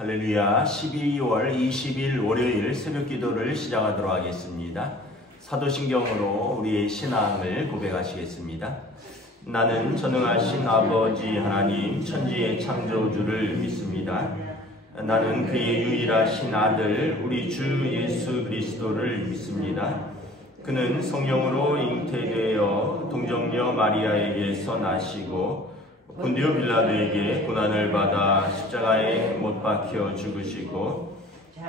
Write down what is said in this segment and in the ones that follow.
할렐루야. 12월 20일 월요일 새벽 기도를 시작하도록 하겠습니다. 사도신경으로 우리의 신앙을 고백하시겠습니다. 나는 전능하신 아버지 하나님 천지의 창조주를 믿습니다. 나는 그의 유일하신 아들 우리 주 예수 그리스도를 믿습니다. 그는 성령으로 잉태되어 동정녀 마리아에게서 나시고 본디오 빌라도에게 고난을 받아 십자가에 못 박혀 죽으시고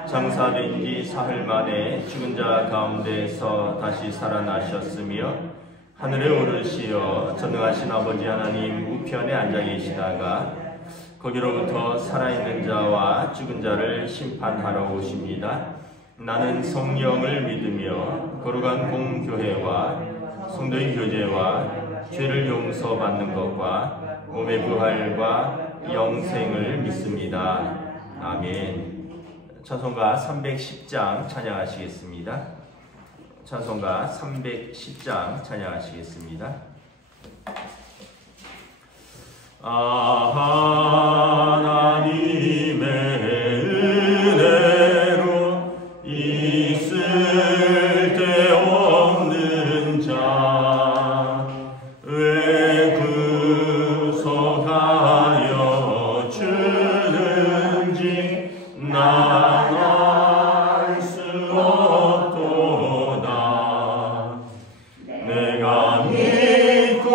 장사된 지 사흘 만에 죽은 자 가운데서 다시 살아나셨으며 하늘에 오르시어 전능하신 아버지 하나님 우편에 앉아 계시다가 거기로부터 살아있는 자와 죽은 자를 심판하러 오십니다. 나는 성령을 믿으며 거룩한 공교회와 성도의 교제와 죄를 용서받는 것과 몸의 부활과 영생을 믿습니다. 아멘. 찬송가 310장 찬양하시겠습니다. 찬송가 310장 찬양하시겠습니다. 하나님의 은혜로 있을 때 없는 자 왜 구속하여 주는지 난 알 수 없도다. 내가 믿고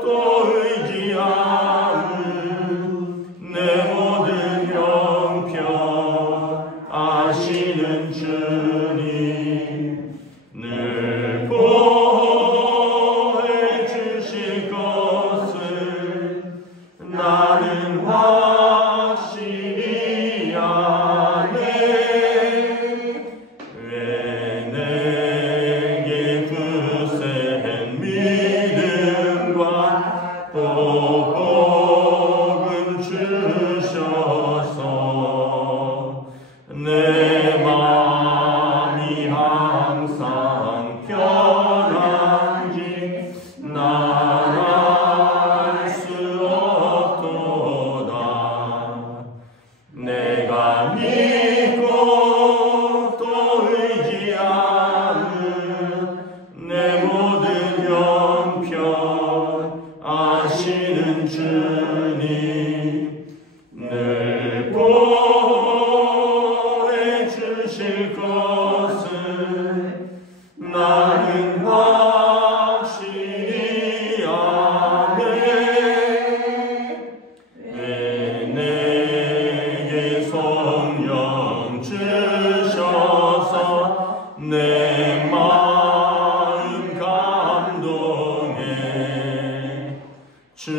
또 의지하는 내 모든 형편 아시는 주님 늘 보호해 주실 것을 나는 확실히 아네. 왜 내게 굳센 믿음과 또 복음 주셔서 내 마음이 항상 편한지 난 알 수 없도다. 내가 믿고 또 의지하는 내 모든 형편 아시는 주님 늘 보호해 주실 것을 나는 확실히 아네. 왜 내게 성령 주셔서 내 마음 감동해 주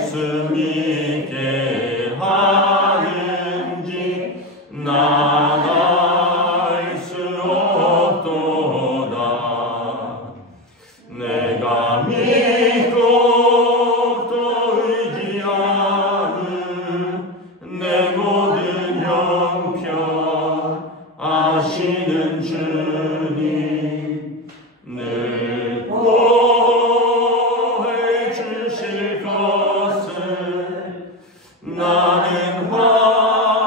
예수 믿게 하는지 난 알 수 없도다. 내가 믿고 또 의지하는 내 모든 형편 아시는 주님 늘 보호해 주실 것을 나는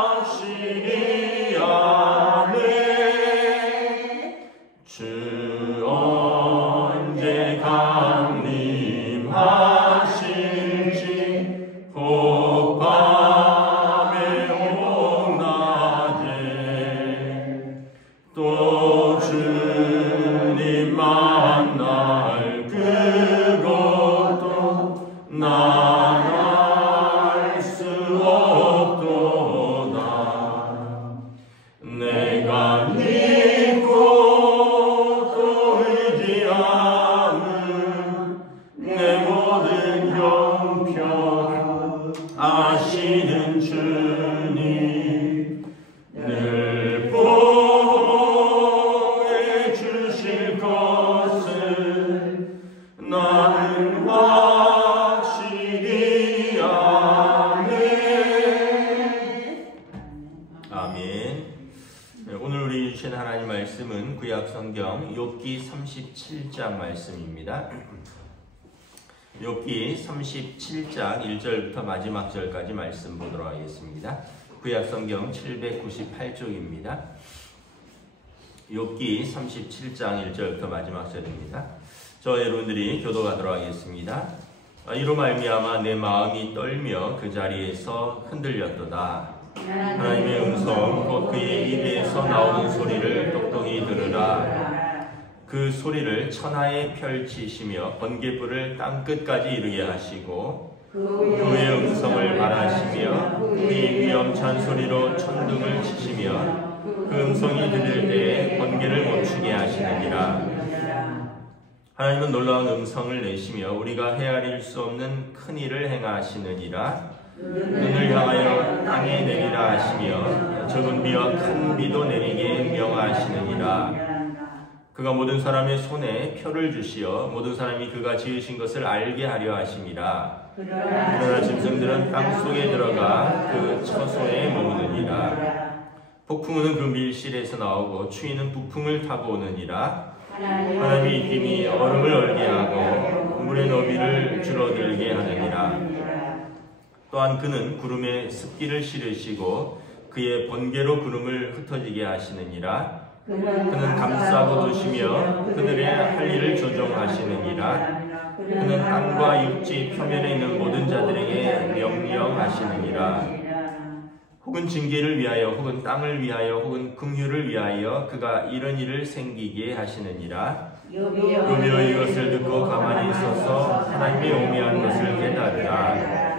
확실히 아네. 주 언제 강림하실지 혹 밤에 혹 낮에 또 주님 만날 그것도 난 알 수 없도다. 내가 믿고 또 의지하는 내 모든 형편 아시는 주님 늘 보호해 주실 것을 나는 확실히 아네. 아멘. 오늘 우리 주신 하나님 말씀은 구약 성경 욥기 37장 말씀입니다. 욥기 37장 1절부터 마지막 절까지 말씀 보도록 하겠습니다. 구약성경 798쪽입니다. 욥기 37장 1절부터 마지막 절입니다. 저 여러분들이 교도하도록 하겠습니다. 이로 말미암아 내 마음이 떨며 그 자리에서 흔들렸도다. 하나님의 음성 곧 그의 입에서 나오는 소리를 똑똑히 들으라. 그 소리를 천하에 펼치시며 번갯불을 땅끝까지 이르게 하시고 그의 음성을 말하시며 그의 위엄찬 소리로 천둥을 치시며 그 음성이 들릴 때에 번개를 멈추게 하시느니라. 하나님은 놀라운 음성을 내시며 우리가 헤아릴 수 없는 큰 일을 행하시느니라. 눈을 향하여 땅에 내리라 하시며 적은 비와 큰 비도 내리게 명하시느니라. 그가 모든 사람의 손에 표를 주시어 모든 사람이 그가 지으신 것을 알게 하려 하심이라. 그러나 짐승들은 땅속에 들어가 그 처소에 머무느니라. 폭풍은 그 밀실에서 나오고 추위는 북풍을 타고 오느니라. 하나님의 입김이 얼음을 얼게 하고 물의 너비를 줄어들게 하느니라. 또한 그는 구름에 습기를 실으시고 그의 번개로 구름을 흩어지게 하시느니라. 그는 감싸고 도시며 그들의 할 일을 조종하시느니라. 그는 땅과 육지 표면에 있는 모든 자들에게 명령하시느니라. 혹은 징계를 위하여 혹은 땅을 위하여 혹은 긍휼을 위하여 그가 이런 일을 생기게 하시느니라. 욥이여 이것을 듣고 가만히 있어서 하나님의 오묘한 것을 깨달으라.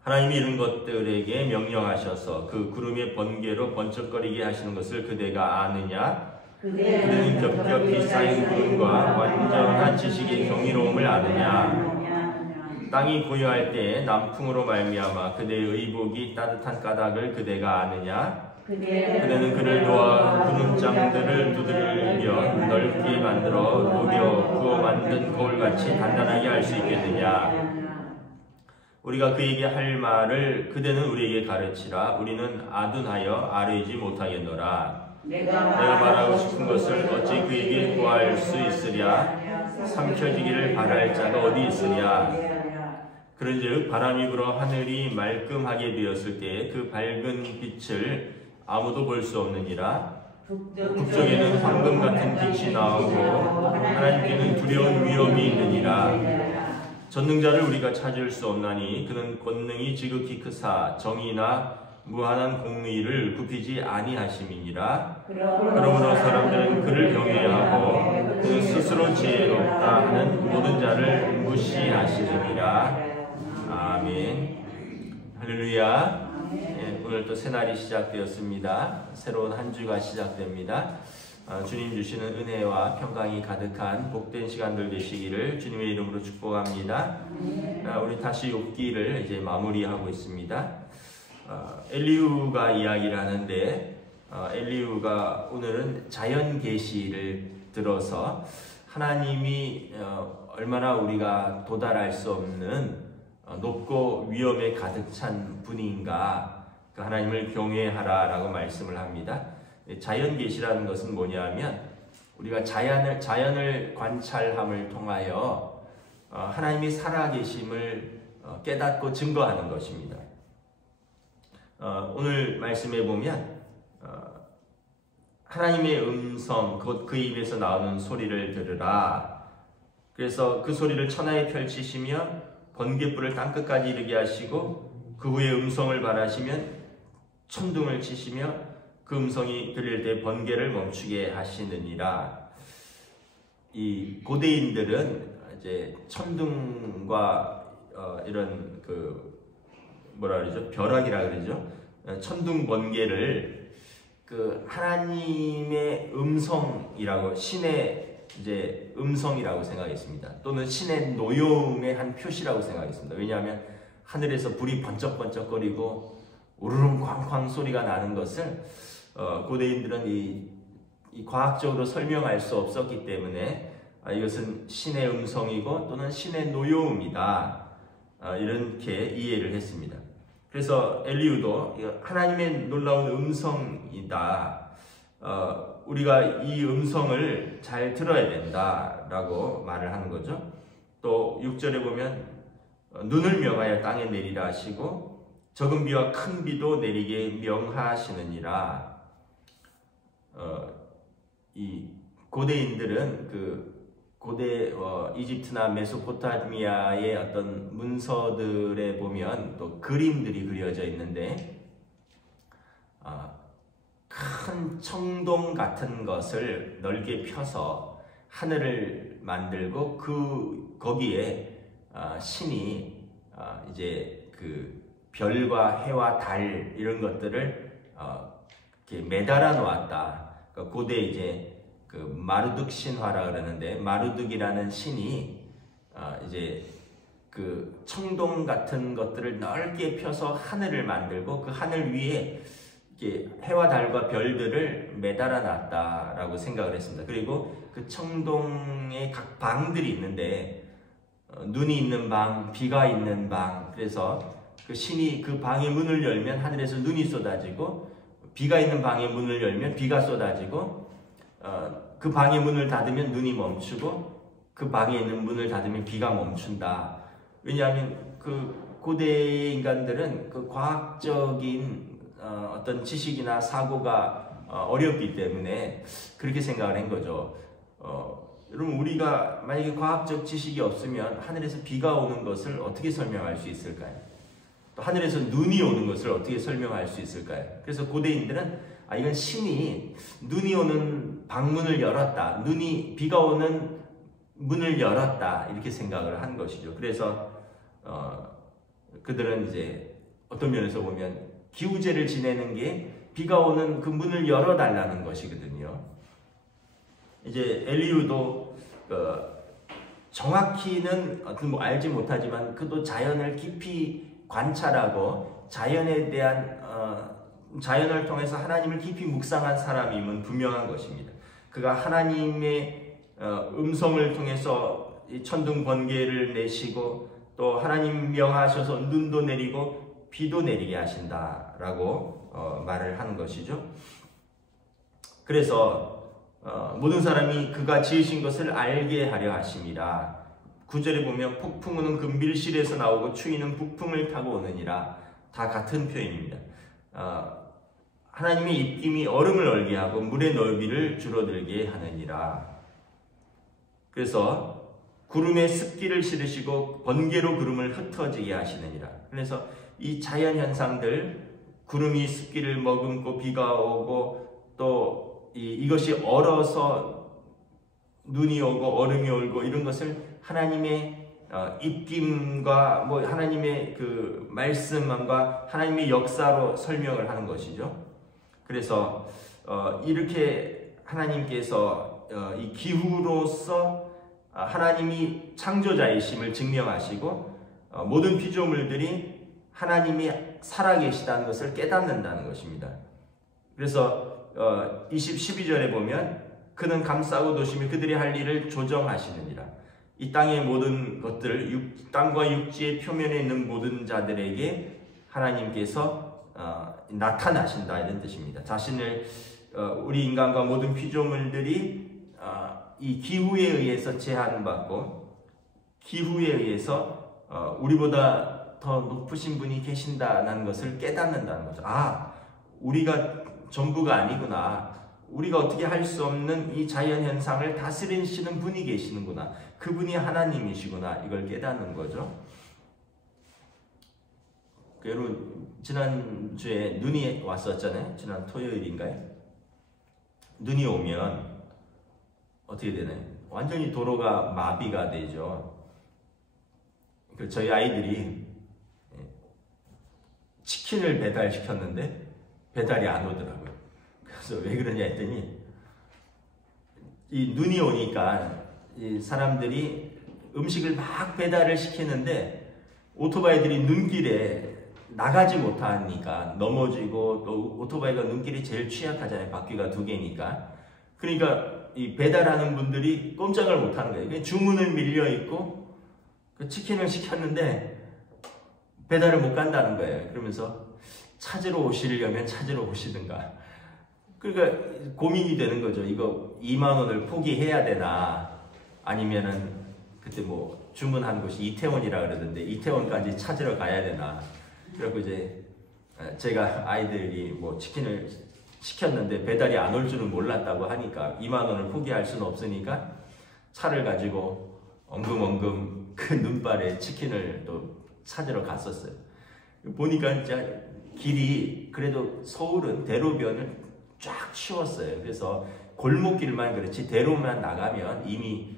하나님이 이런 것들에게 명령하셔서 그 구름의 번개로 번쩍거리게 하시는 것을 그대가 아느냐? 그대는 겹겹이 쌓인 구름과 완전한 지식의 경이로움을 아느냐? 땅이 고요할 때에 남풍으로 말미암아 그대의 의복이 따뜻한 까닭을 그대가 아느냐? 그대는 그를 도와 구름장들을 두들겨 넓게 만들어 녹여 구워 만든 거울같이 단단하게 할 수 있겠느냐? 우리가 그에게 할 말을 그대는 우리에게 가르치라. 우리는 아둔하여 아뢰지 못하겠노라. 내가 말하고 싶은 것을 어찌 그에게 구할 수 있으랴? 삼켜지기를 바랄 자가 어디 있으랴? 그런즉 바람이 불어 하늘이 말끔하게 되었을 때에 그 밝은 빛을 아무도 볼 수 없느니라. 북쪽에는 황금 같은 빛이 나오고 하나님께는 두려운 위험이 있느니라. 전능자를 우리가 찾을 수 없나니 그는 권능이 지극히 크사 정의나 무한한 공의를 굽히지 아니하심이니라. 그러므로 사람들은 그를 경외하고 그는 스스로 지혜롭다 하는 모든 자를 무시하시느니라. 아멘. 할렐루야. 오늘 또 새날이 시작되었습니다. 새로운 한 주가 시작됩니다. 주님 주시는 은혜와 평강이 가득한 복된 시간들 되시기를 주님의 이름으로 축복합니다. 우리 다시 욥기를 이제 마무리하고 있습니다. 엘리후가 이야기를 하는데 엘리후가 오늘은 자연 계시를 들어서 하나님이 얼마나 우리가 도달할 수 없는 높고 위험에 가득 찬 분인가, 그 하나님을 경외하라라고 말씀을 합니다. 자연 계시라는 것은 뭐냐면 우리가 자연을 관찰함을 통하여 하나님이 살아계심을 깨닫고 증거하는 것입니다. 오늘 말씀에 보면 하나님의 음성 곧 그 입에서 나오는 소리를 들으라. 그래서 그 소리를 천하에 펼치시며 번갯불을 땅끝까지 이르게 하시고 그 후에 음성을 말하시면 천둥을 치시며 그 음성이 들릴 때 번개를 멈추게 하시느니라. 이 고대인들은 이제 천둥과 이런 그 뭐라 그러죠? 벼락이라 그러죠. 천둥 번개를 그 하나님의 음성이라고, 신의 이제 음성이라고 생각했습니다. 또는 신의 노여움의 한 표시라고 생각했습니다. 왜냐하면 하늘에서 불이 번쩍번쩍거리고 우르릉 쾅쾅 소리가 나는 것을 고대인들은 이 과학적으로 설명할 수 없었기 때문에 이것은 신의 음성이고 또는 신의 노여움이다, 이렇게 이해를 했습니다. 그래서 엘리후도 하나님의 놀라운 음성이다, 우리가 이 음성을 잘 들어야 된다라고 말을 하는 거죠. 또 6절에 보면 눈을 명하여 땅에 내리라 하시고 적은 비와 큰 비도 내리게 명하시느니라. 이 고대인들은 그 고대 이집트나 메소포타미아의 어떤 문서들에 보면 또 그림들이 그려져 있는데 큰 청동 같은 것을 넓게 펴서 하늘을 만들고 거기에 신이 이제 그 별과 해와 달 이런 것들을 이렇게 매달아 놓았다. 그러니까 고대 이제 그 마르둑 신화라 그러는데 마르둑이라는 신이 이제 그 청동 같은 것들을 넓게 펴서 하늘을 만들고 그 하늘 위에 이렇게 해와 달과 별들을 매달아 놨다라고 생각을 했습니다. 그리고 그 청동의 각 방들이 있는데 눈이 있는 방, 비가 있는 방, 그래서 그 신이 그 방의 문을 열면 하늘에서 눈이 쏟아지고 비가 있는 방의 문을 열면 비가 쏟아지고 그 방의 문을 닫으면 눈이 멈추고 그 방에 있는 문을 닫으면 비가 멈춘다. 왜냐하면 그 고대 인간들은 그 과학적인 어떤 지식이나 사고가 어렵기 때문에 그렇게 생각을 한 거죠. 여러분 우리가 만약에 과학적 지식이 없으면 하늘에서 비가 오는 것을 어떻게 설명할 수 있을까요? 또 하늘에서 눈이 오는 것을 어떻게 설명할 수 있을까요? 그래서 고대인들은 이건 신이 눈이 오는 방문을 열었다, 비가 오는 문을 열었다 이렇게 생각을 한 것이죠. 그래서 그들은 이제 어떤 면에서 보면 기우제를 지내는 게 비가 오는 그 문을 열어달라는 것이거든요. 이제 엘리후도 정확히는 알지 못하지만 그도 자연을 깊이 관찰하고 자연에 대한 자연을 통해서 하나님을 깊이 묵상한 사람임은 분명한 것입니다. 그가 하나님의 음성을 통해서 천둥 번개를 내시고 또 하나님 명하셔서 눈도 내리고 비도 내리게 하신다라고 말을 하는 것이죠. 그래서 모든 사람이 그가 지으신 것을 알게 하려 하심이라. 9절에 보면 폭풍우는 그 밀실에서 나오고 추위는 북풍을 타고 오느니라. 다 같은 표현입니다. 하나님의 입김이 얼음을 얼게 하고 물의 넓이를 줄어들게 하느니라. 그래서 구름에 습기를 실으시고 번개로 구름을 흩어지게 하시느니라. 그래서 이 자연 현상들, 구름이 습기를 머금고 비가 오고 또 이것이 얼어서 눈이 오고 얼음이 얼고 이런 것을 하나님의 입김과 하나님의 그 말씀과 하나님의 역사로 설명을 하는 것이죠. 그래서 이렇게 하나님께서 이 기후로서 하나님이 창조자이심을 증명하시고 모든 피조물들이 하나님이 살아계시다는 것을 깨닫는다는 것입니다. 그래서 12절에 보면 그는 감싸고 도시며 그들이 할 일을 조정하시느니라. 이 땅의 모든 것들, 땅과 육지의 표면에 있는 모든 자들에게 하나님께서 나타나신다 이런 뜻입니다. 자신을 우리 인간과 모든 피조물들이 이 기후에 의해서 제한받고 기후에 의해서 우리보다 더 높으신 분이 계신다는 것을 깨닫는다는 거죠. 우리가 전부가 아니구나. 우리가 어떻게 할 수 없는 이 자연 현상을 다스리시는 분이 계시는구나. 그분이 하나님이시구나. 이걸 깨닫는 거죠. 여러분 지난주에 눈이 왔었잖아요. 지난 토요일인가요? 눈이 오면 어떻게 되나요? 완전히 도로가 마비가 되죠. 저희 아이들이 치킨을 배달시켰는데 배달이 안 오더라고요. 그래서 왜 그러냐 했더니 이 눈이 오니까 이 사람들이 음식을 막 배달을 시키는데 오토바이들이 눈길에 나가지 못하니까 넘어지고 또 오토바이가 눈길이 제일 취약하잖아요. 바퀴가 2개니까. 그러니까 이 배달하는 분들이 꼼짝을 못하는 거예요. 주문을 밀려 있고 그 치킨을 시켰는데 배달을 못 간다는 거예요. 그러면서 찾으러 오시려면 찾으러 오시든가. 그러니까 고민이 되는 거죠. 이거 2만 원을 포기해야 되나 아니면은 그때 주문한 곳이 이태원이라 그러던데 이태원까지 찾으러 가야 되나. 그래갖고 이제 제가 아이들이 뭐 치킨을 시켰는데 배달이 안 올 줄은 몰랐다고 하니까 2만 원을 포기할 수는 없으니까 차를 가지고 엉금엉금 그 눈발에 치킨을 또 찾으러 갔었어요. 보니까 진짜 길이 그래도 서울은 대로변을 쫙 치웠어요. 그래서 골목길만 그렇지 대로만 나가면 이미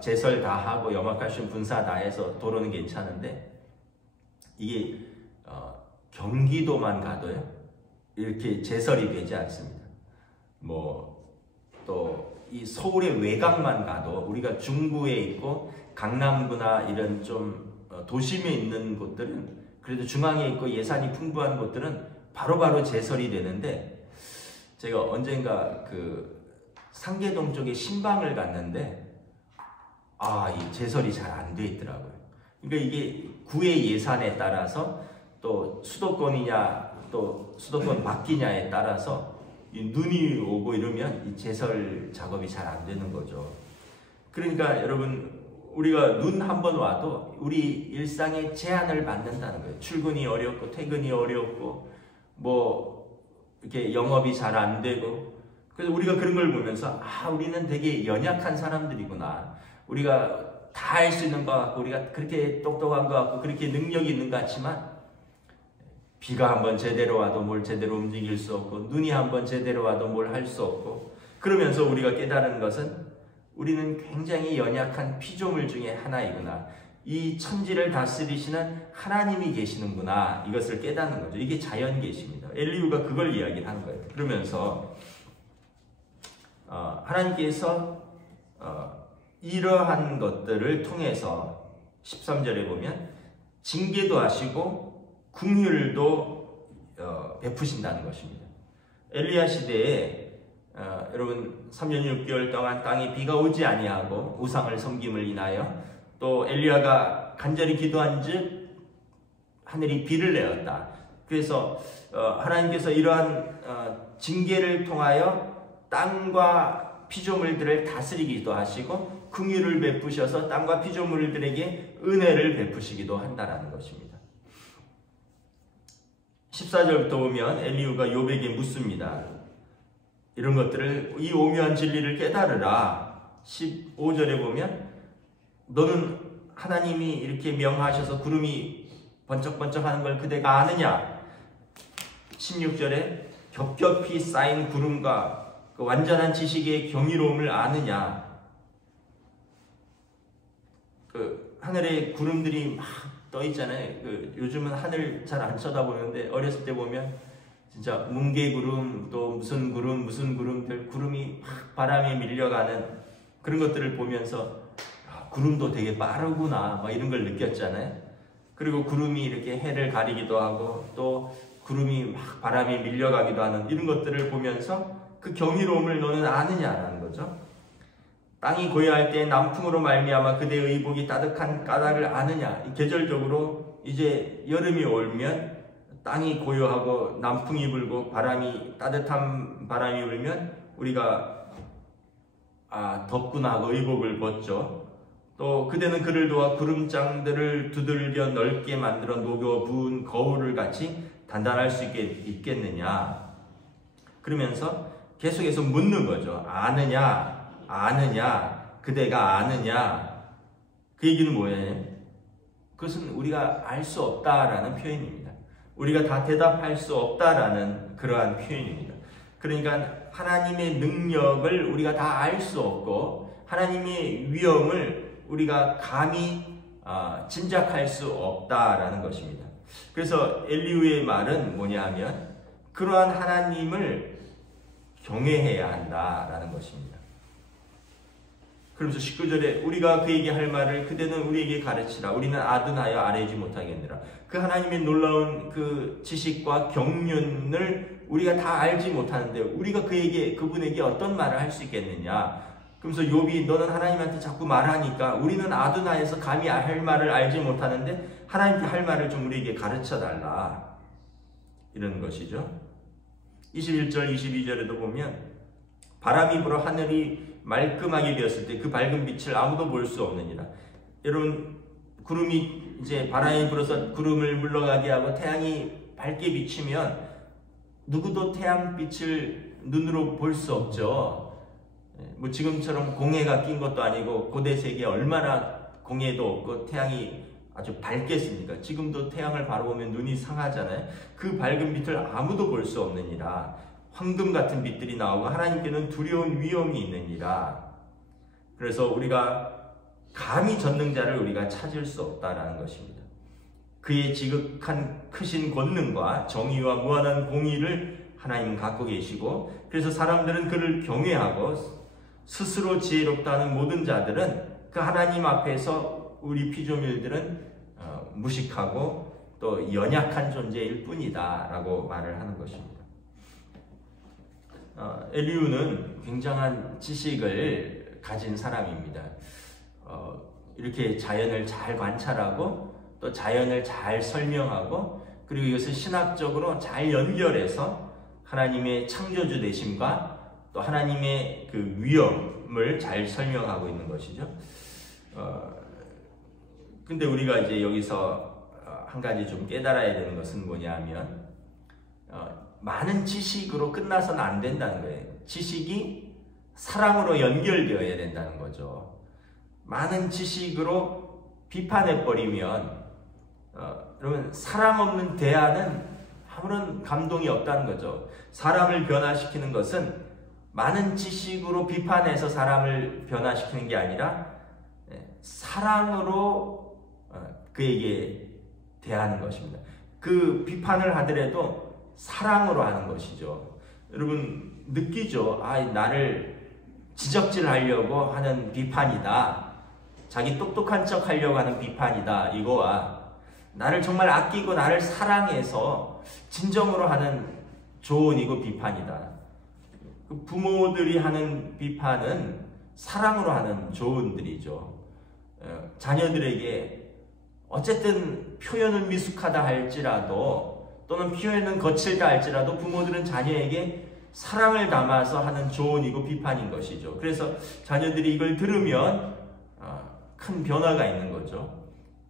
제설 다 하고 염화칼슘 분사 다 해서 도로는 괜찮은데 이게 경기도만 가도요 이렇게 제설이 되지 않습니다. 뭐 또 이 서울의 외곽만 가도 우리가 중구에 있고 강남구나 이런 좀 도심에 있는 곳들은 그래도 중앙에 있고 예산이 풍부한 곳들은 바로바로 제설이 되는데 제가 언젠가 그 상계동 쪽에 신방을 갔는데 이 제설이 잘 안 돼 있더라고요. 그러니까 이게 구의 예산에 따라서 또 수도권이냐 또 수도권 밖이냐에 따라서 이 눈이 오고 이러면 이 제설 작업이 잘 안 되는 거죠. 그러니까 여러분 우리가 눈 한 번 와도 우리 일상에 제한을 받는다는 거예요. 출근이 어렵고 퇴근이 어렵고 뭐 이렇게 영업이 잘 안 되고 그래서 우리가 그런 걸 보면서 우리는 되게 연약한 사람들이구나. 우리가 다 할 수 있는 것 같고 우리가 그렇게 똑똑한 것 같고 그렇게 능력이 있는 것 같지만 비가 한번 제대로 와도 뭘 제대로 움직일 수 없고 눈이 한번 제대로 와도 뭘 할 수 없고 그러면서 우리가 깨달은 것은 우리는 굉장히 연약한 피조물 중에 하나이구나. 이 천지를 다스리시는 하나님이 계시는구나. 이것을 깨닫는 거죠. 이게 자연계시입니다. 엘리후가 그걸 이야기를 하는 거예요. 그러면서 하나님께서 이러한 것들을 통해서 13절에 보면 징계도 하시고 긍휼도 베푸신다는 것입니다. 엘리야 시대에 여러분 3년 6개월 동안 땅에 비가 오지 아니하고 우상을 섬김을 인하여 또 엘리야가 간절히 기도한즉 하늘이 비를 내었다. 그래서 하나님께서 이러한 징계를 통하여 땅과 피조물들을 다스리기도 하시고 긍휼을 베푸셔서 땅과 피조물들에게 은혜를 베푸시기도 한다라는 것입니다. 14절부터 보면 엘리후가 욥에게 묻습니다. 이런 것들을 이 오묘한 진리를 깨달으라. 15절에 보면 너는 하나님이 이렇게 명하셔서 구름이 번쩍번쩍 하는 걸 그대가 아느냐. 16절에 겹겹이 쌓인 구름과 그 완전한 지식의 경이로움을 아느냐. 그 하늘에 구름들이 막 떠 있잖아요. 그 요즘은 하늘 잘 안 쳐다보는데 어렸을 때 보면 진짜 뭉게구름 또 무슨 구름들 구름이 막 바람에 밀려가는 그런 것들을 보면서 구름도 되게 빠르구나 막 이런 걸 느꼈잖아요. 그리고 구름이 이렇게 해를 가리기도 하고 또 구름이 막 바람에 밀려가기도 하는 이런 것들을 보면서 그 경이로움을 너는 아느냐라는 거죠. 땅이 고요할 때 남풍으로 말미암아 그대의 의복이 따뜻한 까닭을 아느냐. 계절적으로 이제 여름이 오면 땅이 고요하고 남풍이 불고 따뜻한 바람이 불면 우리가 덥구나 하고 의복을 벗죠. 또 그대는 그를 도와 구름장들을 두들겨 넓게 만들어 녹여 부은 거울을 같이 단단할 수 있겠느냐. 그러면서 계속해서 묻는 거죠. 아느냐 그대가 아느냐. 그 얘기는 뭐예요? 그것은 우리가 알 수 없다라는 표현입니다. 우리가 다 대답할 수 없다라는 그러한 표현입니다. 그러니까 하나님의 능력을 우리가 다 알 수 없고 하나님의 위엄을 우리가 감히 짐작할 수 없다라는 것입니다. 그래서 엘리후의 말은 뭐냐 하면 그러한 하나님을 경외해야 한다라는 것입니다. 그러면서 19절에 우리가 그에게 할 말을 그대는 우리에게 가르치라. 우리는 아둔하여 아뢰지 못하겠느라. 그 하나님의 놀라운 그 지식과 경륜을 우리가 다 알지 못하는데 우리가 그분에게 어떤 말을 할 수 있겠느냐. 그러면서 욥이 너는 하나님한테 자꾸 말하니까 우리는 아둔하여서 감히 할 말을 알지 못하는데 하나님께 할 말을 좀 우리에게 가르쳐달라. 이런 것이죠. 21절 22절에도 보면 바람이 불어 하늘이 말끔하게 되었을 때 그 밝은 빛을 아무도 볼 수 없느니라. 여러분 구름이 이제 바람이 불어서 구름을 물러가게 하고 태양이 밝게 비치면 누구도 태양빛을 눈으로 볼 수 없죠. 뭐 지금처럼 공해가 낀 것도 아니고 고대 세계에 얼마나 공해도 없고 태양이 아주 밝겠습니까? 지금도 태양을 바라보면 눈이 상하잖아요. 그 밝은 빛을 아무도 볼 수 없느니라. 황금 같은 빛들이 나오고 하나님께는 두려운 위험이 있느니라. 그래서 우리가 감히 전능자를 우리가 찾을 수 없다라는 것입니다. 그의 지극한 크신 권능과 정의와 무한한 공의를 하나님은 갖고 계시고, 그래서 사람들은 그를 경외하고 스스로 지혜롭다는 모든 자들은 그 하나님 앞에서 우리 피조물들은 무식하고 또 연약한 존재일 뿐이다 라고 말을 하는 것입니다. 엘리후는 굉장한 지식을 가진 사람입니다. 이렇게 자연을 잘 관찰하고 또 자연을 잘 설명하고 그리고 이것을 신학적으로 잘 연결해서 하나님의 창조주 되심과 또 하나님의 그 위엄을 잘 설명하고 있는 것이죠. 근데 우리가 이제 여기서 한 가지 좀 깨달아야 되는 것은 뭐냐면 많은 지식으로 끝나서는 안 된다는 거예요. 지식이 사랑으로 연결되어야 된다는 거죠. 많은 지식으로 비판해버리면 그러면 사랑 없는 대화는 아무런 감동이 없다는 거죠. 사람을 변화시키는 것은 많은 지식으로 비판해서 사람을 변화시키는 게 아니라 사랑으로 그에게 대하는 것입니다. 그 비판을 하더라도 사랑으로 하는 것이죠. 여러분 느끼죠? 나를 지적질하려고 하는 비판이다. 자기 똑똑한 척 하려고 하는 비판이다. 이거와 나를 정말 아끼고 나를 사랑해서 진정으로 하는 조언이고 비판이다. 부모들이 하는 비판은 사랑으로 하는 조언들이죠. 자녀들에게 어쨌든 표현은 미숙하다 할지라도 또는 표현은 거칠다 할지라도 부모들은 자녀에게 사랑을 담아서 하는 조언이고 비판인 것이죠. 그래서 자녀들이 이걸 들으면 큰 변화가 있는 거죠.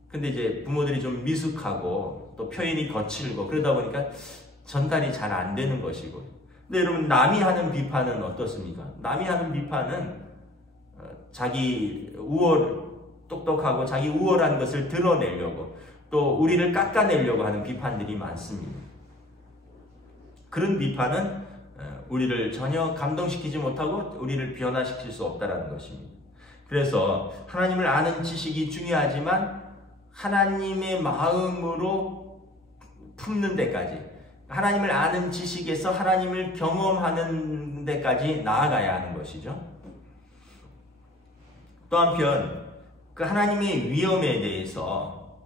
근데 이제 부모들이 좀 미숙하고 또 표현이 거칠고 그러다 보니까 전달이 잘 안 되는 것이고. 근데 여러분 남이 하는 비판은 어떻습니까? 남이 하는 비판은 자기 똑똑하고 자기 우월한 것을 드러내려고 또 우리를 깎아내려고 하는 비판들이 많습니다. 그런 비판은 우리를 전혀 감동시키지 못하고 우리를 변화시킬 수 없다는 것입니다. 그래서 하나님을 아는 지식이 중요하지만 하나님의 마음으로 품는 데까지, 하나님을 아는 지식에서 하나님을 경험하는 데까지 나아가야 하는 것이죠. 또 한편 그 하나님의 위엄에 대해서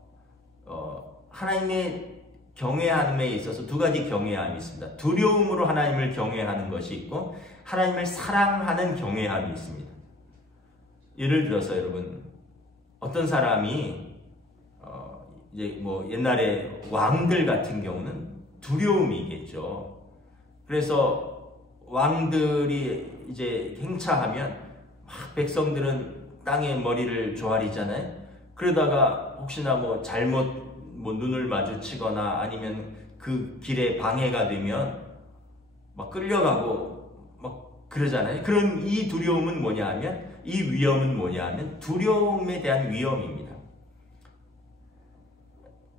하나님의 경외함에 있어서 두 가지 경외함이 있습니다. 두려움으로 하나님을 경외하는 것이 있고 하나님을 사랑하는 경외함이 있습니다. 예를 들어서 여러분 어떤 사람이 이제 뭐 옛날에 왕들 같은 경우는 두려움이겠죠. 그래서 왕들이 이제 행차하면 막 백성들은 땅에 머리를 조아리잖아요. 그러다가 혹시나 뭐 잘못 눈을 마주치거나 아니면 그 길에 방해가 되면 막 끌려가고 막 그러잖아요. 그런 이 두려움은 뭐냐 하면, 이 위험은 뭐냐 하면 두려움에 대한 위험입니다.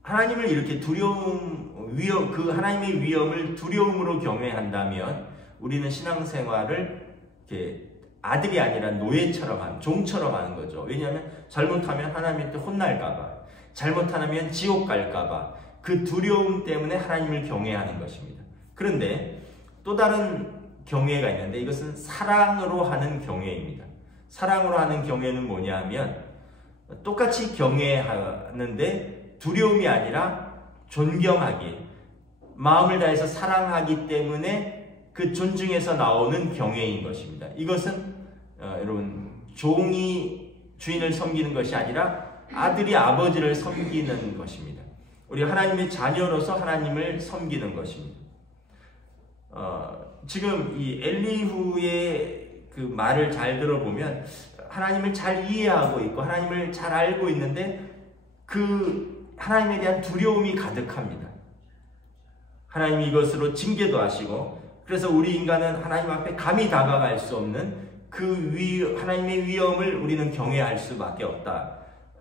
하나님을 이렇게 그 하나님의 위험을 두려움으로 경외한다면 우리는 신앙생활을 이렇게 아들이 아니라 노예처럼 종처럼 하는 거죠. 왜냐하면 잘못하면 하나님한테 혼날까봐, 잘못하면 지옥 갈까봐 그 두려움 때문에 하나님을 경외하는 것입니다. 그런데 또 다른 경외가 있는데 이것은 사랑으로 하는 경외입니다. 사랑으로 하는 경외는 뭐냐 하면 똑같이 경외하는데 두려움이 아니라 존경하기, 마음을 다해서 사랑하기 때문에 그 존중에서 나오는 경외인 것입니다. 이것은 여러분 종이 주인을 섬기는 것이 아니라 아들이 아버지를 섬기는 것입니다. 우리 하나님의 자녀로서 하나님을 섬기는 것입니다. 지금 이 엘리후의 그 말을 잘 들어보면 하나님을 잘 이해하고 있고 하나님을 잘 알고 있는데 그 하나님에 대한 두려움이 가득합니다. 하나님이 이것으로 징계도 하시고 그래서 우리 인간은 하나님 앞에 감히 다가갈 수 없는 하나님의 위엄을 우리는 경외할 수밖에 없다.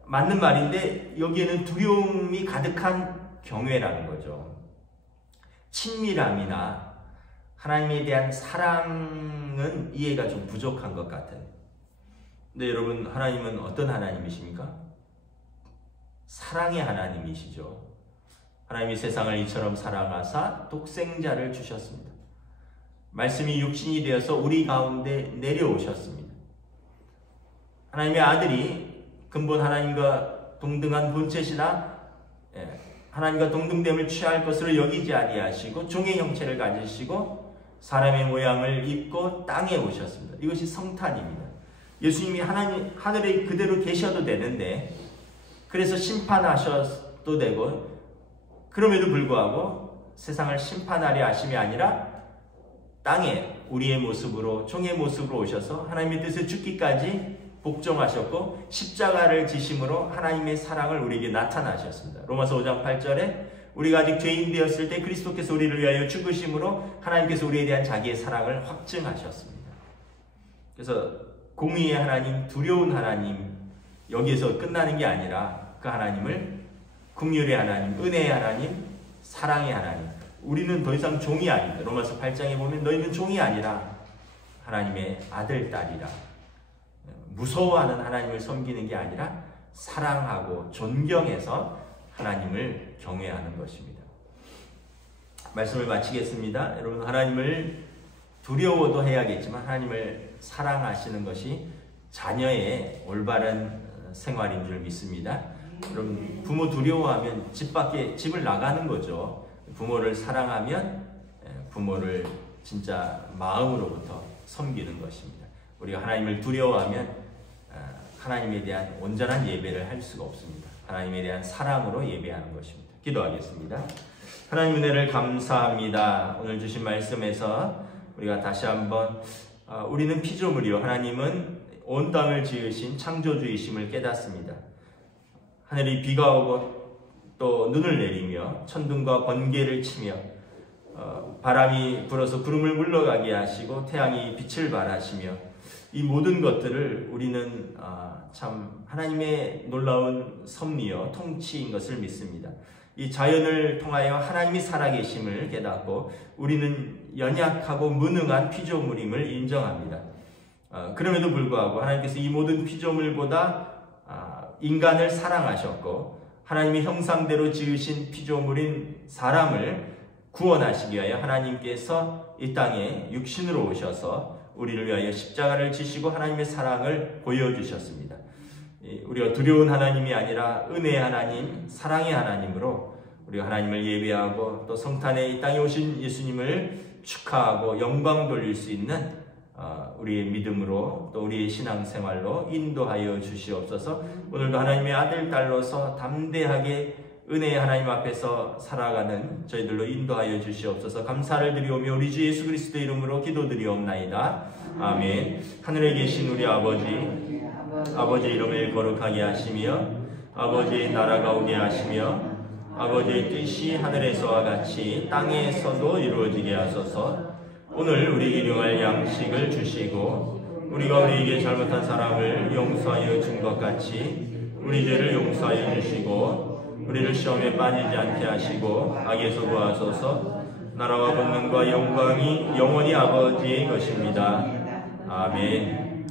맞는 말인데 여기에는 두려움이 가득한 경외라는 거죠. 친밀함이나 하나님에 대한 사랑은 이해가 좀 부족한 것 같아요. 근데 여러분, 하나님은 어떤 하나님이십니까? 사랑의 하나님이시죠. 하나님이 세상을 이처럼 사랑하사 독생자를 주셨습니다. 말씀이 육신이 되어서 우리 가운데 내려오셨습니다. 하나님의 아들이 근본 하나님과 동등한 본체시나 하나님과 동등됨을 취할 것으로 여기지 아니하시고 종의 형체를 가지시고 사람의 모양을 입고 땅에 오셨습니다. 이것이 성탄입니다. 예수님이 하늘에 그대로 계셔도 되는데 그래서 심판하셔도 되고 그럼에도 불구하고 세상을 심판하려 하심이 아니라 땅에 우리의 모습으로 종의 모습으로 오셔서 하나님의 뜻을 죽기까지 복종하셨고 십자가를 지심으로 하나님의 사랑을 우리에게 나타나셨습니다. 로마서 5장 8절에 우리가 아직 죄인 되었을 때 그리스도께서 우리를 위하여 죽으심으로 하나님께서 우리에 대한 자기의 사랑을 확증하셨습니다. 그래서 공의의 하나님, 두려운 하나님, 여기에서 끝나는 게 아니라 그 하나님을 긍휼의 하나님, 은혜의 하나님, 사랑의 하나님, 우리는 더 이상 종이 아니다. 로마서 8장에 보면 너희는 종이 아니라 하나님의 아들, 딸이라. 무서워하는 하나님을 섬기는 게 아니라 사랑하고 존경해서 하나님을 경외하는 것입니다. 말씀을 마치겠습니다. 여러분, 하나님을 두려워도 해야겠지만 하나님을 사랑하시는 것이 자녀의 올바른 생활인 줄 믿습니다. 여러분, 부모 두려워하면 집을 나가는 거죠. 부모를 사랑하면 부모를 진짜 마음으로부터 섬기는 것입니다. 우리가 하나님을 두려워하면 하나님에 대한 온전한 예배를 할 수가 없습니다. 하나님에 대한 사랑으로 예배하는 것입니다. 기도하겠습니다. 하나님 은혜를 감사합니다. 오늘 주신 말씀에서 우리가 다시 한번 우리는 피조물이요 하나님은 온 땅을 지으신 창조주이심을 깨닫습니다. 하늘이 비가 오고 또 눈을 내리며 천둥과 번개를 치며 바람이 불어서 구름을 물러가게 하시고 태양이 빛을 발하시며 이 모든 것들을 우리는 참 하나님의 놀라운 섭리여 통치인 것을 믿습니다. 이 자연을 통하여 하나님이 살아계심을 깨닫고 우리는 연약하고 무능한 피조물임을 인정합니다. 그럼에도 불구하고 하나님께서 이 모든 피조물보다 인간을 사랑하셨고 하나님의 형상대로 지으신 피조물인 사람을 구원하시기 위하여 하나님께서 이 땅에 육신으로 오셔서 우리를 위하여 십자가를 지시고 하나님의 사랑을 보여주셨습니다. 우리가 두려운 하나님이 아니라 은혜의 하나님, 사랑의 하나님으로 우리가 하나님을 예배하고 또 성탄에 이 땅에 오신 예수님을 축하하고 영광 돌릴 수 있는 우리의 믿음으로 또 우리의 신앙생활로 인도하여 주시옵소서. 오늘도 하나님의 아들, 딸로서 담대하게 은혜의 하나님 앞에서 살아가는 저희들로 인도하여 주시옵소서. 감사를 드리오며 우리 주 예수 그리스도의 이름으로 기도드리옵나이다. 아멘. 하늘에 계신 우리 아버지 이름을 거룩하게 하시며 아버지의 나라가 오게 하시며 아버지의 뜻이 하늘에서와 같이 땅에서도 이루어지게 하소서. 오늘 우리에게 일용할 양식을 주시고 우리가 우리에게 잘못한 사람을 용서하여 준 것 같이 우리 죄를 용서하여 주시고 우리를 시험에 빠지지 않게 하시고 악에서 구하소서. 나라와 권능과 영광이 영원히 아버지의 것입니다. 아멘.